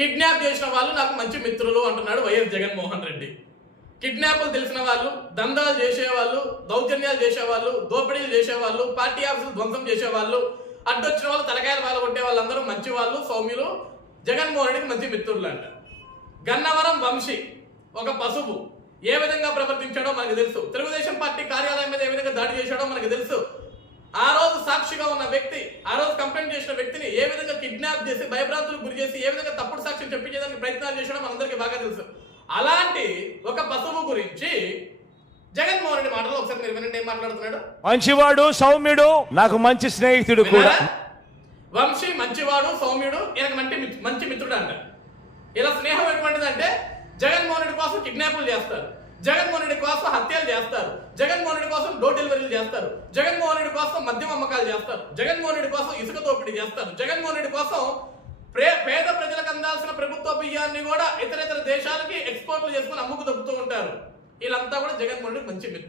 Kidnap చేసిన వాళ్ళు నాకు మంచి మిత్రులు అంటున్నాడు వైఎస్ జగన్మోహన్ రెడ్డి. కిడ్నాపులు తెలిసిన వాళ్ళు దందాలు చేసేవాళ్ళు దౌర్జన్యాలు చేసేవాళ్ళు దోపిడీలు చేసేవాళ్ళు పార్టీ ఆఫీసులు ధ్వంసం చేసేవాళ్ళు అడ్డొచ్చిన వాళ్ళు తలకాయలు వాళ్ళు కొట్టే వాళ్ళందరూ మంచి వాళ్ళు సౌమ్యులు. జగన్మోహన్ రెడ్డికి మంచి మిత్రులు అంట గన్నవరం వంశీ ఒక పశువు ఏ విధంగా ప్రవర్తించాడో మనకు తెలుసు. తెలుగుదేశం పార్టీ కార్యాలయం మీద ఏ విధంగా దాడి చేశాడో మనకు తెలుసు. ఆ రోజు సాక్షిగా ఉన్న వ్యక్తి కంప్లైంట్ చేసిన వ్యక్తిని ఏ విధంగా కిడ్నాప్ చేసి భయభ్రాంతులకు గురి చేసి ఏ విధంగా తప్పుడు సాక్ష్యం చెప్పించేదానికి ప్రయత్నాలు చేశాడో మనందరికీ బాగా తెలుసు. అలాంటి ఒక పశువు గురించి జగన్మోహన్ రెడ్డి మాటలు ఒకసారి మీరు వినండి ఏం మాట్లాడుతున్నాడు? మంచివాడు సౌమ్యుడు నాకు మంచి స్నేహితుడు కూడా? వంశీ మంచివాడు సౌమ్యుడు ఈయనకు మంచి మంచి మిత్రుడు అంట. ఇలా స్నేహం ఎటువంటిదంటే జగన్మోహన్ రెడ్డి కోసం కిడ్నాపులు చేస్తారు. జగన్మోహన్ రెడ్డి కోసం హత్యలు చేస్తారు. జగన్మోహన్ రెడ్డి కోసం చేస్తారు. జగన్మోహన్ రెడ్డి కోసం మద్యం అమ్మకాలు చేస్తారు. జగన్మోహన్ రెడ్డి కోసం ఇసుక దోపిడీ చేస్తారు. జగన్మోహన్ రెడ్డి కోసం పేద ప్రజలకు అందాల్సిన ప్రభుత్వ బియ్యాన్ని కూడా ఇతర ఇతర దేశాలకి ఎక్స్పోర్ట్లు చేసుకుని అమ్ముకు దొబ్బుతూ ఉంటారు. వీళ్ళంతా కూడా జగన్మోహన్ రెడ్డి మంచి మిత్రులు.